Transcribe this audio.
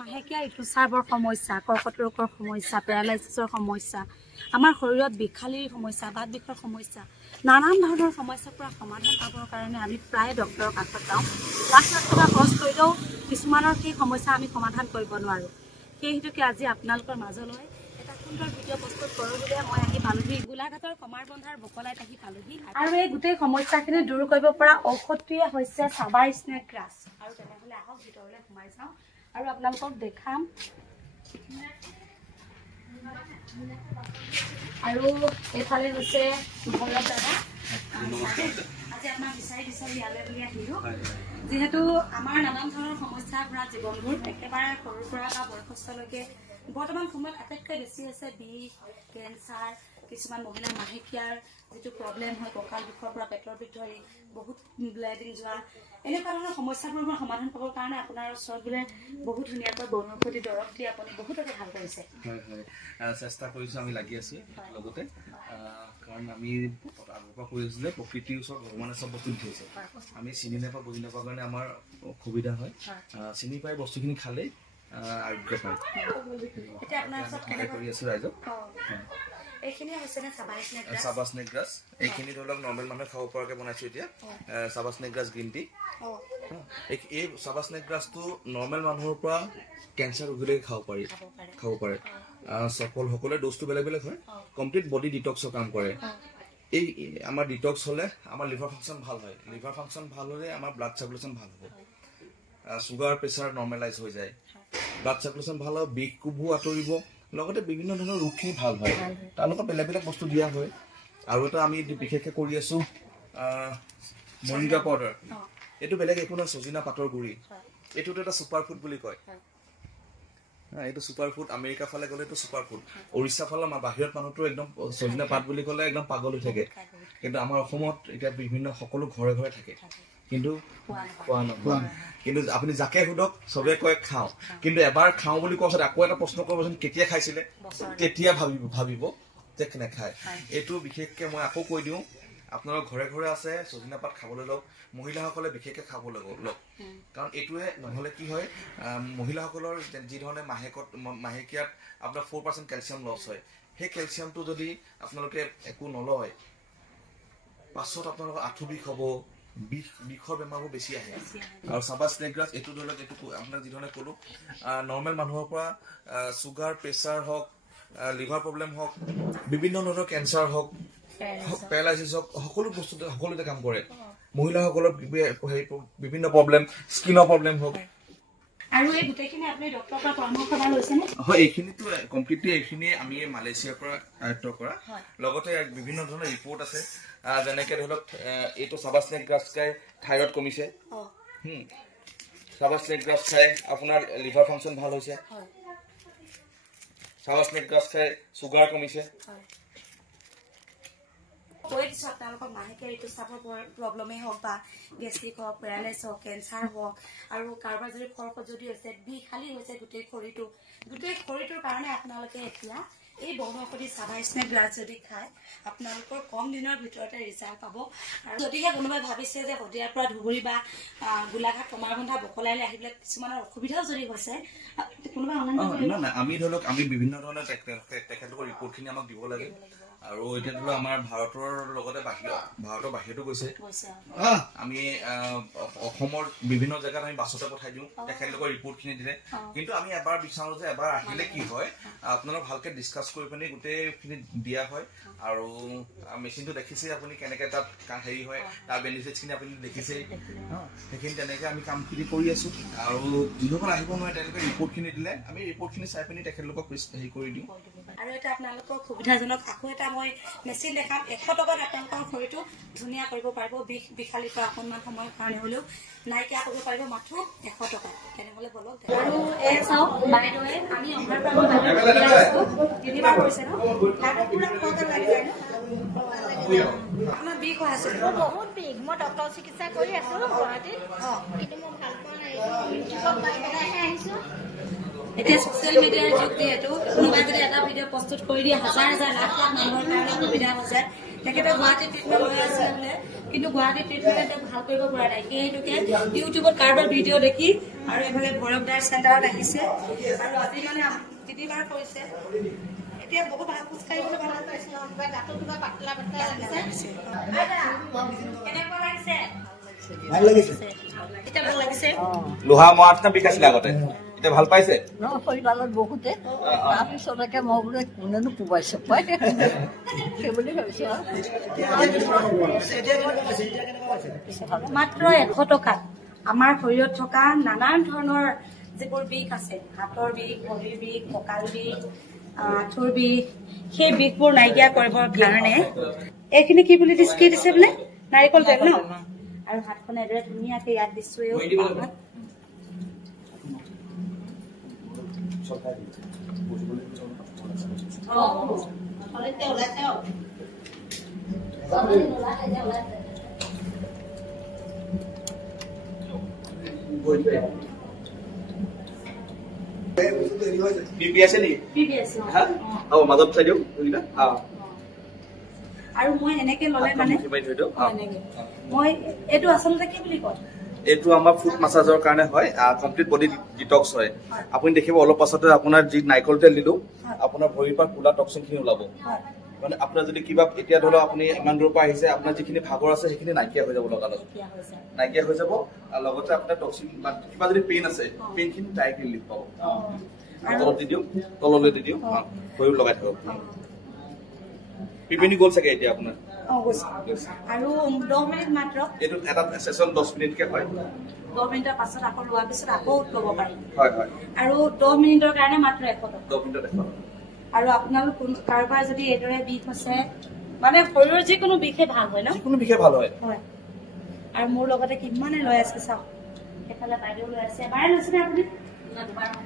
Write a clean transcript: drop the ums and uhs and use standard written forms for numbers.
মাহেকীয়া ঋতুস্ৰাৱৰ সমস্যা, কৰ্কট ৰোগৰ সমস্যা, পেৰালাইচিছৰ সমস্যা, আমাৰ শৰীৰত বিষালীৰ সমস্যা, বাত বিষৰ সমস্যা, নানান ধৰণৰ সমস্যাৰ পৰা সমাধান পাবৰ কাৰণে আমি প্ৰায় ডক্টৰৰ কাষত যাওঁ। লাখ লাখ টকা খৰচ কৰিলেও কিছুমানৰ সেই সমস্যা আমি সমাধান কৰিব নোৱাৰোঁ। সেই হেতুকে আজি আপোনালোকৰ মাজলৈ এটা সুন্দৰ ভিডিঅ' প্ৰস্তুত কৰোঁ বুলিয়ে মই আহি পালোহি। গোলাঘাটৰ কমাৰবন্ধাৰ বকলাইত আহি পালোহি আৰু এই গোটেই সমস্যাখিনি দূৰ কৰিব পৰা ঔষধটোৱে হৈছে চাবা স্নেক গ্ৰাছ। আৰু তেনেহ'লে আহক ভিতৰলৈ সোমাই যাওঁ আৰু আপোনালোকক দেখাম। আৰু এইফালে হৈছে ভৈৰৱ দাদা। আজি আপোনাক বিচাৰি ইয়ালৈ বুলি আহিলোঁ, যিহেতু আমাৰ নানান ধৰণৰ সমস্যাৰ পৰা জীৱনবোৰ একেবাৰে সৰুৰ পৰা বা বয়সস্থলৈকে বৰ্তমান সময়ত আটাইতকৈ বেছি হৈছে বিষ, কেঞ্চাৰ, কিছুমান মহিলাৰ মাহেকীয়াৰ যিটো প্ৰব্লেম হয়, কঁকাল বিষৰ পৰা পেটৰ বিষ ধৰি বহুত ব্লিডিং যোৱা, এনেকুৱা ধৰণৰ সমস্যাবোৰ সমাধান পাবৰ কাৰণে আপোনাৰ ওচৰত বোলে বহুত ধুনীয়াকৈ বনৌষধি দৰৱ দি আপুনি বহুতকে ভাল কৰিছে। হয় হয়, চেষ্টা কৰিছোঁ, আমি লাগি আছোঁ লগতে, কাৰণ আমি আগৰ পৰা কৈ আছোঁ যে প্ৰকৃতিৰ ওচৰত ভগৱানে চব বস্তু দি থৈছে। আমি চিনি নাপাওঁ, বুজি নাপাওঁ কাৰণে আমাৰ অসুবিধা হয়। চিনি পাই বস্তুখিনি খালেই আৰোগ্য পায়। এতিয়া আপোনাৰ ওচৰত কৰি আছোঁ ৰাইজক। এইখিনি হৈছে নে চাবা স্নেক গ্ৰাছ, এইখিনি ধৰি লওক নৰ্মেল মানুহে খাব পৰাকৈ বনাইছোঁ এতিয়া। চাবা স্নেক গ্ৰাছ গ্ৰীণ টি। এই চাবা স্নেক গ্ৰাছটো নৰ্মেল মানুহৰ পৰা কেঞ্চাৰ ৰোগীলৈকে খাব পাৰে। সকলোৰে ড'জটো বেলেগ বেলেগ হয়। কমপ্লিট বডি ডিটক্সৰ কাম কৰে। এই আমাৰ ডিটক্স হ'লে আমাৰ লিভাৰ ফাংচন ভাল হয়। লিভাৰ ফাংচন ভাল হ'লে আমাৰ ব্লাড চাৰ্কুলেশ্যন ভাল হ'ব। চুগাৰ প্ৰেছাৰ নৰ্মেলাইজ হৈ যায়। ব্লাড চাৰ্কুলেশ্যন ভাল হ'ব, বিষ কোবো আঁতৰিব, লগতে বিভিন্ন ধৰণৰ ৰোগখিনি ভাল হয়। তাৰ লগত বেলেগ বেলেগ বস্তু দিয়া হয়। আৰু এটা আমি বিশেষকৈ কৰি আছোঁ মৰিংগা পাউডাৰ। এইটো বেলেগ একো নহয়, চজিনা পাতৰ গুড়ি। এইটোতো এটা ছুপাৰ ফুড বুলি কয়। এইটো ছুপাৰ ফুড। আমেৰিকা ফালে গ'লে এইটো ছুপাৰ ফুড। উৰিষ্যা ফালে বাহিৰত মানুহটো একদম চজিনা পাত বুলি ক'লে একদম পাগল হৈ থাকে। কিন্তু আমাৰ অসমত এতিয়া সকলো ঘৰে ঘৰে থাকে, কিন্তু খোৱা নহয়। কিন্তু আপুনি যাকে সোধক চবে কয় খাওঁ, কিন্তু এবাৰ খাওঁ বুলি কোৱাৰ পাছত আকৌ এটা প্ৰশ্ন কৰিবচোন, কেতিয়া খাইছিলে, তেতিয়া ভাবিব যে নেখায়। এইটো বিশেষকৈ মই আকৌ কৈ দিওঁ, আপোনালোকৰ ঘৰে ঘৰে আছে, চজিনা পাত খাবলৈ লওক। মহিলাসকলে বিশেষকৈ খাবলৈ লওক, কাৰণ এইটোৱে নহ'লে কি হয়, মহিলাসকলৰ যি ধৰণে মাহেকীয়াত আপোনাৰ 4% কেলছিয়াম লছ হয়। সেই কেলছিয়ামটো যদি আপোনালোকে একো নলয়, পাছত আপোনালোকৰ আঁঠু বিষ হ'ব, বিষৰ বেমাৰবোৰ বেছি আহে। আৰু চাবা স্নেক গ্ৰাছ এইটো ধৰি লওক, এইটো আপোনাক যি ধৰণে ক'লোঁ, নৰ্মেল মানুহৰ পৰা চুগাৰ প্ৰেছাৰ হওক, লিভাৰ প্ৰব্লেম হওক, বিভিন্ন ধৰণৰ কেঞ্চাৰ হওক, পেৰালাইচিছ হওক, সকলোতে কাম কৰে। মহিলাসকলৰ বিভিন্ন প্ৰব্লেম, স্কিনৰ প্ৰব্লেম হওক। আৰু এই গোটেইখিনি আপুনি ডক্টৰৰ পৰা পৰামৰ্শ লৈছেনে? হয়, এইখিনিতো কমপ্লিটলি এইখিনি আমি মালয়েছিয়াৰ পৰা আয়ত্ব কৰা। লগতে বিভিন্ন ধৰণৰ ৰিপৰ্ট আছে, যেনেকৈ ধৰি লওক এইটো চাবা স্নেক গ্ৰাছ খাই থাইৰয়ড কমিছে, চাবা স্নেক গ্ৰাছ খাই আপোনাৰ লিভাৰ ফাংচন ভাল হৈছে, চাবা স্নেক গ্ৰাছ খাই চুগাৰ কমিছে। কৈ দিছোঁ আপোনালোকৰ মাহেকীয়া ঋতুস্ৰাৱৰ প্ৰব্লেমেই হওক বা গেষ্ট্ৰিক হওক, পেৰালাইচিছ হওক, কেঞ্চাৰ হওক, আৰু কাৰোবাৰ যদি কৰ্কট যদি হৈছে, বিষালী হৈছে গোটেই শৰীৰটোৰ কাৰণে আপোনালোকে এতিয়া এই বনৌষধি চাবা স্নেক গ্ৰাছ যদি খায়, আপোনালোকৰ কম দিনৰ ভিতৰতে ৰিজাল্ট পাব। আৰু যদিহে কোনোবাই ভাবিছে যে শদিয়াৰ পৰা ধুবুৰী বা গোলাঘাট কমাৰবন্ধা বকলাইলৈ আহিবলৈ কিছুমানৰ অসুবিধাও যদি হৈছে, কোনোবাই আমি ধৰি লওক আমি বিভিন্ন ধৰণৰ তেখেতলোকৰ ৰিপৰ্টখিনি আমাক দিব লাগে। আৰু এতিয়া ধৰি লওক আমাৰ ভাৰতৰ লগতে ভাৰতৰ বাহিৰতো গৈছে। আমি অসমৰ বিভিন্ন জেগাত আমি বাছতে পঠাই দিওঁ তেখেতলোকৰ ৰিপৰ্টখিনি দিলে। কিন্তু আমি এবাৰ বিচাৰোঁ যে এবাৰ আহিলে কি হয়, আপোনালোক ভালকৈ ডিছকাছ কৰি পিনি গোটেইখিনি দিয়া হয়। আৰু মেচিনটো দেখিছেই আপুনি কেনেকৈ তাত হেৰি হয়, তাৰ বেনিফিটছখিনি আপুনি দেখিছেই। সেইখিনি তেনেকৈ আমি কামখিনি কৰি আছোঁ। আৰু যিসকল আহিব নোৱাৰে তেওঁলোকে ৰিপৰ্টখিনি দিলে আমি ৰিপৰ্টখিনি চাই পিনি তেখেতলোকক হেৰি কৰি দিওঁ। আৰু এটা আপোনালোকৰ সুবিধাজনক আকৌ এটা মই মেচিন দেখাম। 100 টকাত আপোনালোকৰ শৰীৰটো ধুনীয়া কৰিব পাৰিব। বিষালীৰ পৰা অকণমান সময়ৰ কাৰণে হ'লেও নাইকিয়া কৰিব পাৰিব, মাথো 100 টকা। তেনেহ'লে বলক। আৰু এই চাওক বাইদেৱে, আমি অহাৰ পৰা তিনিবাৰ কৰিছে ন, গাটো পুৰা খোৱাকৈ লাগি যায় ন? আপোনাৰ বিষ হৈ আছে? বহুত বিষ। মই ডক্টৰ চিকিৎসা কৰি আছোঁ গুৱাহাটীত, কিন্তু মই ভাল পোৱা নাই। ইউটিউবত পাই পেলাইহে আহিছোঁ। এতিয়া ছ'চিয়েল মিডিয়াৰ যুগ, যিহেতু কোনোবাই যদি এটা ভিডিঅ' প্ৰস্তুত কৰি দিয়ে হাজাৰ হাজাৰ লাখ লাখ মানুহৰ কাৰণে সুবিধা হৈ যায়। তেখেতে গুৱাহাটীত ট্ৰিটমেণ্ট লৈ আছিলে বোলে, কিন্তু গুৱাহাটীত ট্ৰিটমেণ্ট তেওঁ ভাল কৰিব পৰা নাই। সেই হেতুকে ইউটিউবত কাৰোবাৰ ভিডিঅ' দেখি আৰু এইফালে ভৈৰৱদাৰ চেণ্টাৰত আহিছে আৰু আজি মানে তিনিবাৰ কৰিছে এতিয়া বহুত ভাল খোজ কাঢ়িবলৈ ভাল পাইছে গাটো কিবা পাতলা পাতলা লাগিছে কেনেকুৱা লাগিছে ভাল লাগিছে এতিয়া ভাল লাগিছে লোহা মৰাত বিষ আছিলে আগতে এতিয়া ভাল পাইছে শৰীৰত বহুতে তাৰপিছলৈকে মই বোলে কোনেনো কোবাইছে পাই সেই বুলি ভাবিছো মাত্ৰ 100 টকাত আমাৰ শৰীৰত থকা নানান ধৰণৰ যিবোৰ বিষ আছে হাতৰ বিষ ভৰিৰ বিষ কঁকাল বিষ আঁঠুৰ বিষ সেই বিষবোৰ নাইকিয়া কৰিবৰ কাৰণে এইখিনি কি বুলি দিছে বোলে নাৰিকল তেল ন আৰু হাতখন এদৰে ধুনীয়াকে ইয়াত দিছো বিপি আছে নেকি মাজত চাই দিওঁ আৰু মই এনেকে ললে মানে মই এইটো আচলতে কি বুলি কয় এইটো আমাৰ ফুট মাছাজৰ কাৰণে হয় কমপ্লিট বডি ডিটক্স হয় আপুনি দেখিব অলপ পাছতে আপোনাৰ যি নাৰিকল তেল দিলো আপোনাৰ ভৰিৰ পৰা কোলা টক্সিন খিনি ওলাব মানে আপোনাৰ যদি কিবা এতিয়া ধৰক আপুনি ইমান দূৰৰ পৰা আহিছে আপোনাৰ যিখিনি ভাগৰ আছে সেইখিনি নাইকিয়া হৈ যাব লগা নাইকিয়া হৈ যাব আৰু লগতে আপোনাৰ টক্সিন কিবা যদি পেইন আছে পেইন খিনি ডাইৰেক্ট ৰিলিফ পাব তলত দি দিওঁ তললৈ দি দিওঁ ভৰিত লগাই থাকক পিপিনি গ'ল চাগে এতিয়া আপোনাৰ আৰু 10 মিনিট মাত্ৰ এইটো এটা সেশন 10 মিনিটকে হয় 10 মিনিটৰ পাছত আকৌ লোৱাৰ পিছত আকৌ উঠব পাৰি হয় হয় আৰু 10 মিনিটৰ কাৰণে মাত্ৰ 100 টকা 10 মিনিটত 100 আৰু আপোনালোক কাৰোবাৰ যদি এইদৰে বিষ আছে মানে শৰীৰৰ যিকোনো বিষে ভাল হয় ন যিকোনো বিষে ভাল হয় হয় আৰু মোৰ লগতে কিমানে লৈ আছে চাওক এফালে বাইদেউ লৈ আছে এবাৰে লৈছে নে আপুনি দুবাৰ